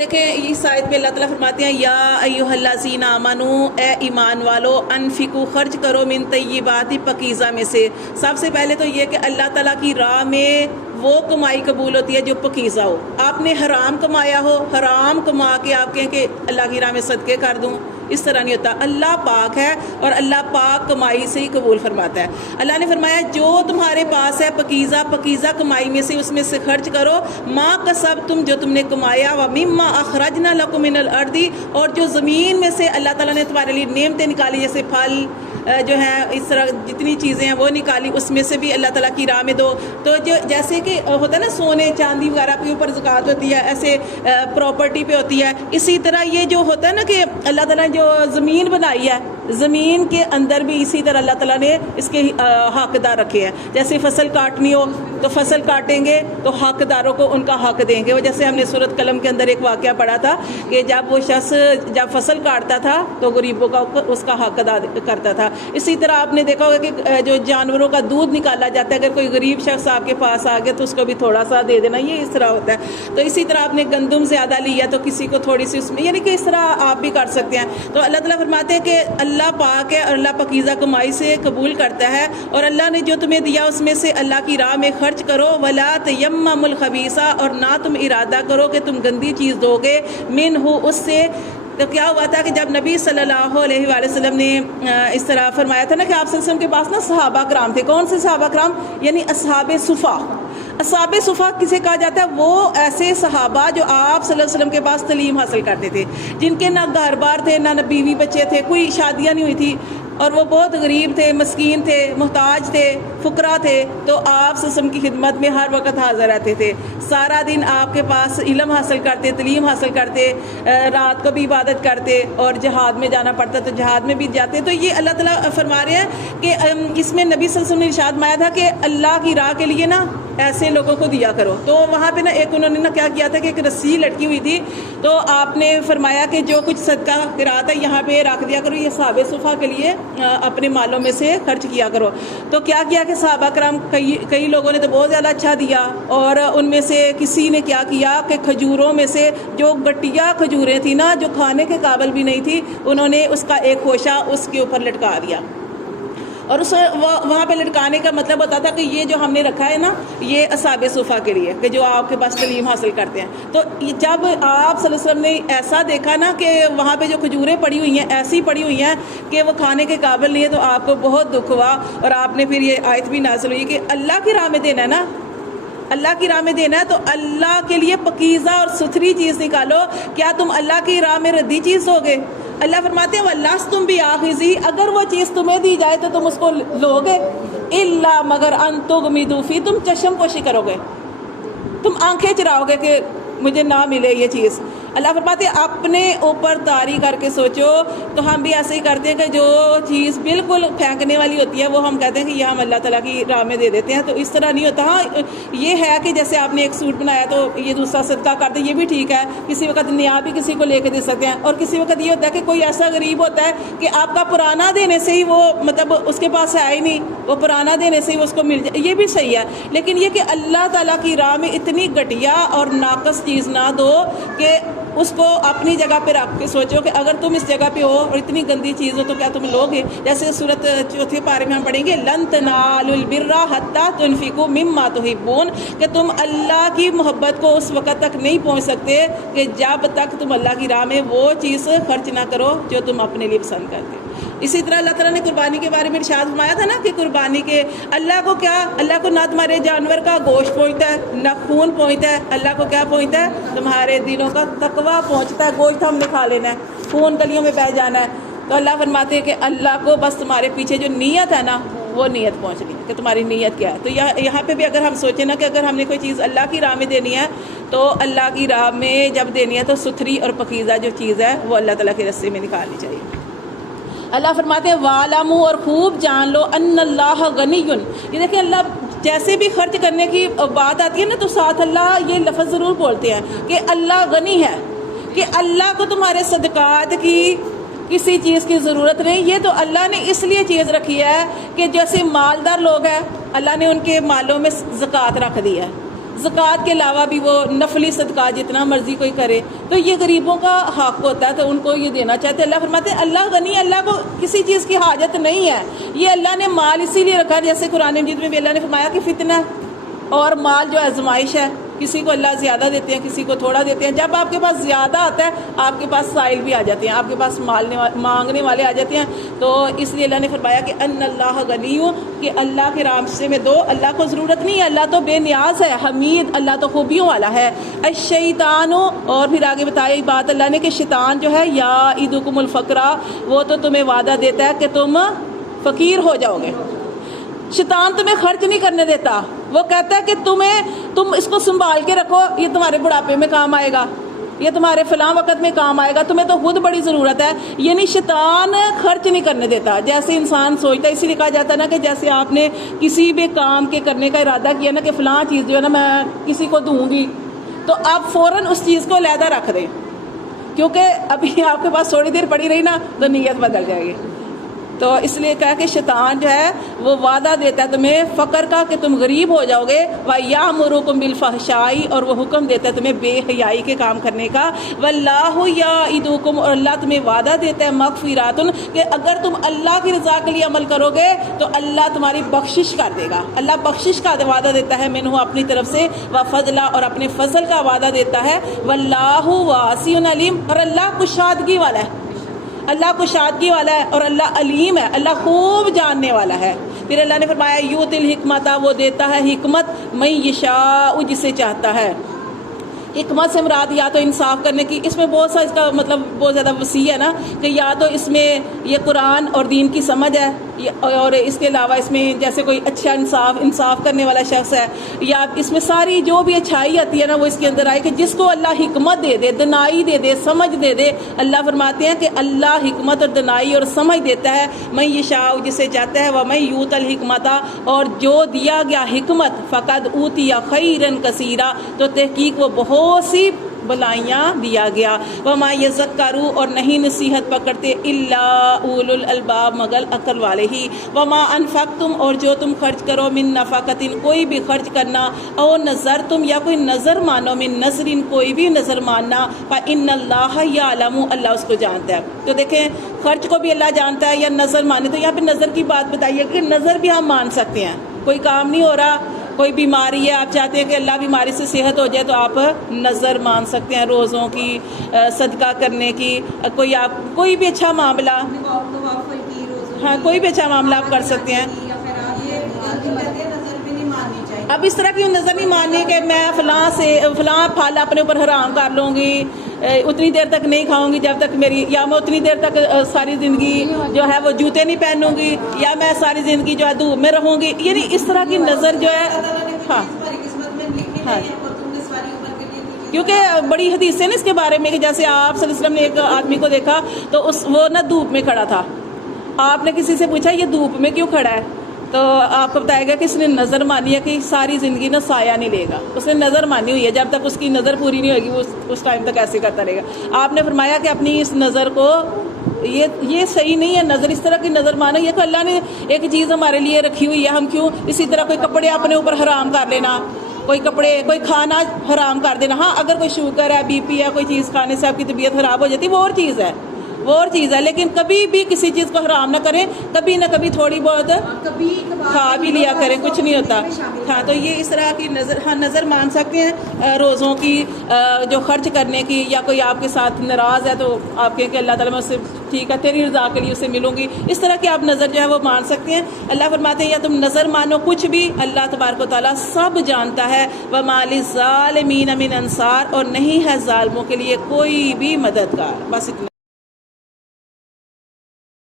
دیکھیں اس آیت میں اللہ تعالیٰ فرماتے ہیں یا ایھا الذین آمنو، اے ایمان والو، انفقوا خرچ کرو من طیبات پاکیزہ میں سے۔ سب سے پہلے تو یہ کہ اللہ تعالیٰ کی راہ میں وہ کمائی قبول ہوتی ہے جو پاکیزہ ہو۔ آپ نے حرام کمایا ہو، حرام کما کے آپ کہیں کہ اللہ کی راہ میں صدقے کر دوں، اس طرح نہیں ہوتا۔ اللہ پاک ہے اور اللہ پاک کمائی سے ہی قبول فرماتا ہے۔ اللہ نے فرمایا جو تمہارے پاس ہے پاکیزہ کمائی میں سے، اس میں سے خرچ کرو، ما کسبتم، جو تم نے کمایا، ومما اخرجنا لکم من الارض، اور جو زمین میں سے اللہ تعالیٰ نے تمہارے لیے نعمتیں نکالی، جیسے پھل جو ہے، اس طرح جتنی چیزیں ہیں وہ نکالی، اس میں سے بھی اللہ تعالیٰ کی راہ میں دو۔ تو جو جیسے کہ ہوتا ہے نا سونے چاندی وغیرہ کے اوپر زکوٰۃ ہوتی ہے، ایسے پراپرٹی پہ ہوتی ہے، اسی طرح یہ جو ہوتا ہے نا کہ اللہ تعالیٰ نے جو زمین بنائی ہے، زمین کے اندر بھی اسی طرح اللہ تعالیٰ نے اس کے حقدار رکھے ہیں۔ جیسے فصل کاٹنی ہو تو فصل کاٹیں گے تو حقداروں کو ان کا حق دیں گے۔ وہ جیسے ہم نے سورۃ قلم کے اندر ایک واقعہ پڑھا تھا کہ جب وہ شخص جب فصل کاٹتا تھا تو غریبوں کا اس کا حق ادا کرتا تھا۔ اسی طرح آپ نے دیکھا ہوگا کہ جو جانوروں کا دودھ نکالا جاتا ہے، اگر کوئی غریب شخص آپ کے پاس آ گیا تو اس کو بھی تھوڑا سا دے دینا، یہ اس طرح ہوتا ہے۔ تو اسی طرح آپ نے گندم زیادہ لیا تو کسی کو تھوڑی سی اس میں، یعنی کہ اس طرح آپ بھی کر سکتے ہیں۔ تو اللہ تعالیٰ فرماتے ہیں کہ اللہ پاک ہے اور اللہ پاکیزہ کمائی سے قبول کرتا ہے، اور اللہ نے جو تمہیں دیا اس میں سے اللہ کی راہ میں خرچ کرو، ولا تیمموا الخبیث، اور نہ تم ارادہ کرو کہ تم گندی چیز دو گے، منہ، اس سے۔ تو کیا ہوا تھا کہ جب نبی صلی اللہ علیہ وآلہ وسلم نے اس طرح فرمایا تھا نا کہ آپ صلی اللہ علیہ وسلم کے پاس نا صحابہ کرام تھے۔ کون سے صحابہ کرام؟ یعنی اصحاب صفا۔ اصحاب صفا کسے کہا جاتا ہے؟ وہ ایسے صحابہ جو آپ صلی اللہ علیہ وسلم کے پاس تعلیم حاصل کرتے تھے، جن کے نہ گھر بار تھے، نہ بیوی بچے تھے، کوئی شادیاں نہیں ہوئی تھی، اور وہ بہت غریب تھے، مسکین تھے، محتاج تھے، فقراء تھے۔ تو آپ صلی اللہ علیہ وسلم کی خدمت میں ہر وقت حاضر رہتے تھے، سارا دن آپ کے پاس علم حاصل کرتے، تعلیم حاصل کرتے، رات کو بھی عبادت کرتے، اور جہاد میں جانا پڑتا تو جہاد میں بھی جاتے۔ تو یہ اللہ تعالیٰ فرما رہے ہیں کہ اس میں نبی صلی اللہ علیہ وسلم نے ارشاد فرمایا تھا کہ اللہ کی راہ کے لیے نا ایسے لوگوں کو دیا کرو۔ تو وہاں پہ نا ایک انہوں نے نا کیا کیا تھا کہ ایک رسی لٹکی ہوئی تھی، تو آپ نے فرمایا کہ جو کچھ صدقہ قرات ہے یہاں پہ رکھ دیا کرو، یہ صحابہ صفا کے لیے اپنے مالوں میں سے خرچ کیا کرو۔ تو کیا کیا کہ صحابہ کرام کئی لوگوں نے تو بہت زیادہ اچھا دیا، اور ان میں سے کسی نے کیا کیا کہ کھجوروں میں سے جو گٹیا کھجوریں تھیں نا، جو کھانے کے قابل بھی نہیں تھی، انہوں نے اس کا ایک خوشہ اس کے اوپر لٹکا دیا، اور اس وہاں پہ لٹکانے کا مطلب ہوتا تھا کہ یہ جو ہم نے رکھا ہے نا، یہ اصحاب صفا کے لیے، کہ جو آپ کے پاس تعلیم حاصل کرتے ہیں۔ تو جب آپ صلی اللہ علیہ وسلم نے ایسا دیکھا نا کہ وہاں پہ جو کھجوریں پڑی ہوئی ہیں، ایسی پڑی ہوئی ہیں کہ وہ کھانے کے قابل نہیں ہے، تو آپ کو بہت دکھ ہوا، اور آپ نے پھر یہ آیت بھی نازل ہوئی کہ اللہ کی راہ میں دینا ہے نا، اللہ کی راہ میں دینا ہے تو اللہ کے لیے پاکیزہ اور ستھری چیز نکالو۔ کیا تم اللہ کی راہ میں ردی چیز ہوگے؟ اللہ فرماتے ہیں وَلَسْتُمْ بِآخِذِيهِ، اگر وہ چیز تمہیں دی جائے تو تم اس کو لوگے، إِلَّا مگر أَن تُغْمِضُوا فِيهِ، تم چشم پوشی کرو گے، تم آنکھیں چراؤ گے کہ مجھے نہ ملے یہ چیز۔ اللہ فرماتے ہیں اپنے اوپر طاری کر کے سوچو۔ تو ہم بھی ایسے ہی کرتے ہیں کہ جو چیز بالکل پھینکنے والی ہوتی ہے وہ ہم کہتے ہیں کہ یہ ہم اللہ تعالیٰ کی راہ میں دے دیتے ہیں، تو اس طرح نہیں ہوتا۔ ہاں یہ ہے کہ جیسے آپ نے ایک سوٹ بنایا تو یہ دوسرا صدقہ کر دیں، یہ بھی ٹھیک ہے، کسی وقت نیا بھی کسی کو لے کے دے سکتے ہیں، اور کسی وقت یہ ہوتا ہے کہ کوئی ایسا غریب ہوتا ہے کہ آپ کا پرانا دینے سے ہی وہ مطلب اس کے پاس ہے ہی نہیں، وہ پرانا دینے سے ہی اس کو مل جائے، یہ بھی صحیح ہے۔ لیکن یہ کہ اللہ تعالیٰ کی راہ میں اتنی گھٹیا اور ناقص چیز نہ دو کہ اس کو اپنی جگہ پہ رکھ کے سوچو کہ اگر تم اس جگہ پہ ہو اور اتنی گندی چیز ہو تو کیا تم لوگے؟ جیسے سورۃ 4 پارے میں ہم پڑھیں گے لن تنالوا البر حتى تنفقوا مما تحبون، کہ تم اللہ کی محبت کو اس وقت تک نہیں پہنچ سکتے کہ جب تک تم اللہ کی راہ میں وہ چیز خرچ نہ کرو جو تم اپنے لیے پسند کرتے ہو۔ اسی طرح اللہ تعالیٰ نے قربانی کے بارے میں ارشاد فرمایا تھا نا کہ قربانی کے اللہ کو کیا، اللہ کو نہ تمہارے جانور کا گوشت پہنچتا ہے نہ خون پہنچتا ہے، اللہ کو کیا پہنچتا ہے؟ تمہارے دلوں کا تقویٰ پہنچتا ہے۔ گوشت ہم نے کھا لینا ہے، خون گلیوں میں بہہ جانا ہے، تو اللہ فرماتے ہیں کہ اللہ کو بس تمہارے پیچھے جو نیت ہے نا وہ نیت پہنچنی ہے کہ تمہاری نیت کیا ہے۔ تو یہاں پہ بھی اگر ہم سوچیں نا کہ اگر ہم نے کوئی چیز اللہ کی راہ میں دینی ہے تو اللہ کی راہ میں جب دینی ہے تو ستھری اور پاکیزہ جو چیز ہے وہ اللہ تعالیٰ کے راستے میں نکالنی چاہیے۔ اللہ فرماتے ہیں وَاعْلَمُوا، اور خوب جان لو، ان اللہ غنی، یہ دیکھیں اللہ جیسے بھی خرچ کرنے کی بات آتی ہے نا تو ساتھ اللہ یہ لفظ ضرور بولتے ہیں کہ اللہ غنی ہے، کہ اللہ کو تمہارے صدقات کی کسی چیز کی ضرورت نہیں۔ یہ تو اللہ نے اس لیے چیز رکھی ہے کہ جیسے مالدار لوگ ہیں اللہ نے ان کے مالوں میں زکوٰۃ رکھ دی ہے۔ زکوٰۃ کے علاوہ بھی وہ نفلی صدقات جتنا مرضی کوئی کرے، تو یہ غریبوں کا حق ہوتا ہے، تو ان کو یہ دینا چاہتے ہیں۔ اللہ فرماتے ہیں اللہ غنی، اللہ کو کسی چیز کی حاجت نہیں ہے، یہ اللہ نے مال اسی لیے رکھا ہے، جیسے قرآن مجید میں بھی اللہ نے فرمایا کہ فتنہ اور مال جو آزمائش ہے، کسی کو اللہ زیادہ دیتے ہیں، کسی کو تھوڑا دیتے ہیں۔ جب آپ کے پاس زیادہ آتا ہے آپ کے پاس سائل بھی آ جاتے ہیں، آپ کے پاس مانگنے والے آ جاتے ہیں، تو اس لیے اللہ نے فرمایا کہ ان اللہ غنی، کہ اللہ کے راستے میں دو، اللہ کو ضرورت نہیں ہے، اللہ تو بے نیاز ہے، حمید، اللہ تو خوبیوں والا ہے۔ الشیطان، اور پھر آگے بتایا بات اللہ نے کہ شیطان جو ہے یعدکم الفقر، وہ تو تمہیں وعدہ دیتا ہے کہ تم فقیر ہو جاؤ گے۔ شیطان تمہیں خرچ نہیں کرنے دیتا، وہ کہتا ہے کہ تم اس کو سنبھال کے رکھو، یہ تمہارے بڑھاپے میں کام آئے گا، یہ تمہارے فلاں وقت میں کام آئے گا، تمہیں تو خود بڑی ضرورت ہے۔ یعنی شیطان خرچ نہیں کرنے دیتا، جیسے انسان سوچتا ہے، اسی لیے کہا جاتا ہے نا کہ جیسے آپ نے کسی بھی کام کے کرنے کا ارادہ کیا نا کہ فلاں چیز جو ہے نا میں کسی کو دوں گی، تو آپ فوراً اس چیز کو علیحدہ رکھ دیں، کیونکہ ابھی آپ کے پاس تھوڑی دیر پڑی رہی نا تو نیت بدل جائے گی۔ تو اس لیے کہا کہ شیطان جو ہے وہ وعدہ دیتا ہے تمہیں فقر کا کہ تم غریب ہو جاؤ گے، وَيَأْمُرُكُم بِالْفَحْشَاءِ، اور وہ حکم دیتا ہے تمہیں بے حیائی کے کام کرنے کا، وَاللَّهُ يَعِدُكُم، اور اللہ تمہیں وعدہ دیتا ہے مغفراتن، کہ اگر تم اللہ کی رضا کے لیے عمل کرو گے تو اللہ تمہاری بخشش کر دے گا۔ اللہ بخشش کا وعدہ دیتا ہے منہ اپنی طرف سے، وفضلا، اور اپنے فضل کا وعدہ دیتا ہے، وَاللَّهُ وَاسِعٌ عَلِيمٌ، اور اللہ کشادگی والا ہے، اللہ کشادگی والا ہے، اور اللہ علیم ہے، اللہ خوب جاننے والا ہے۔ پھر اللہ نے فرمایا یؤتی الحکمت، وہ دیتا ہے حکمت من یشاء، جسے چاہتا ہے۔ حکمت سے مراد یا تو انصاف کرنے کی، اس میں بہت سا اس کا مطلب بہت زیادہ وسیع ہے نا، کہ یا تو اس میں یہ قرآن اور دین کی سمجھ ہے، اور اس کے علاوہ اس میں جیسے کوئی اچھا انصاف کرنے والا شخص ہے، یا اس میں ساری جو بھی اچھائی آتی ہے نا وہ اس کے اندر آئے، کہ جس کو اللہ حکمت دے دے، دنائی دے دے، سمجھ دے دے۔ اللہ فرماتے ہیں کہ اللہ حکمت اور دنائی اور سمجھ دیتا ہے من یشاء، جسے چاہتا ہے، ومن یؤت الحکمت، اور جو دیا گیا حکمت، فقد اوتی خیرا کثیرا، تو تحقیق وہ بہت سی بلائیاں دیا گیا، وما یذکروا، اور نہیں نصیحت پکڑتے، الا اولو الالباب، مگر عقل والے ہی، وما انفقتم، اور جو تم خرچ کرو، من نفقۃ، کوئی بھی خرچ کرنا، او نذرتم، یا کوئی نظر مانو، من نذر، کوئی بھی نظر ماننا، فإن اللہ یعلم، اللہ اس کو جانتا ہے۔ تو دیکھیں خرچ کو بھی اللہ جانتا ہے یا نظر مانے، تو یہاں پہ نظر کی بات بتائیے کہ نظر بھی ہم مان سکتے ہیں، کوئی کام نہیں ہو رہا، کوئی بیماری ہے، آپ چاہتے ہیں کہ اللہ بیماری سے صحت ہو جائے، تو آپ نظر مان سکتے ہیں روزوں کی، صدقہ کرنے کی، کوئی بھی اچھا معاملہ، ہاں کوئی بھی اچھا معاملہ آپ کر سکتے ہیں۔ اب اس طرح کی نظر نہیں ماننی کہ میں فلاں پھل اپنے اوپر حرام کر لوں گی، اتنی دیر تک نہیں کھاؤں گی جب تک میری، یا میں اتنی دیر تک ساری زندگی جو ہے وہ جوتے نہیں پہنوں گی، یا میں ساری زندگی جو ہے دھوپ میں رہوں گی، یعنی اس طرح کی نظر جو ہے، ہاں ہاں، کیونکہ بڑی حدیث ہے نا اس کے بارے میں، کہ جیسے آپ صلی اللہ علیہ وسلم نے ایک آدمی کو دیکھا تو وہ نا دھوپ میں کھڑا تھا، آپ نے کسی سے پوچھا یہ دھوپ میں کیوں کھڑا ہے، تو آپ کو بتائے گا کہ اس نے نظر مانی ہے کہ ساری زندگی نا سایہ نہیں لے گا، اس نے نظر مانی ہوئی ہے، جب تک اس کی نظر پوری نہیں ہوگی وہ اس ٹائم تک ایسے کرتا رہے گا۔ آپ نے فرمایا کہ اپنی اس نظر کو، یہ صحیح نہیں ہے نظر، اس طرح کی نظر مانا، یہ کہ اللہ نے ایک چیز ہمارے لیے رکھی ہوئی ہے، ہم کیوں اسی طرح کوئی کپڑے اپنے اوپر حرام کر لینا، کوئی کھانا حرام کر دینا، ہاں اگر کوئی شوگر ہے، بی پی ہے، کوئی چیز کھانے سے آپ کی طبیعت خراب ہو جاتی ہے، وہ اور چیز ہے، لیکن کبھی بھی کسی چیز کو حرام نہ کریں، کبھی نہ کبھی تھوڑی بہت کھا بھی لیا کریں، کچھ نہیں ہوتا۔ ہاں تو یہ اس طرح کی نظر مان سکتے ہیں روزوں کی، جو خرچ کرنے کی، یا کوئی آپ کے ساتھ ناراض ہے تو آپ کہیں کہ اللہ تعالیٰ میں اس سے ٹھیک ہے تیری رضا کے لیے اسے ملوں گی، اس طرح کی آپ نظر جو ہے وہ مان سکتے ہیں۔ اللہ فرماتے ہیں یا تم نظر مانو کچھ بھی، اللہ تبارک و تعالیٰ سب جانتا ہے، وَمَا لِلظَّالِمِينَ مِنْ أَنصَارٍ، اور نہیں ہے ظالموں کے لیے کوئی بھی مددگار۔ بس اتنا۔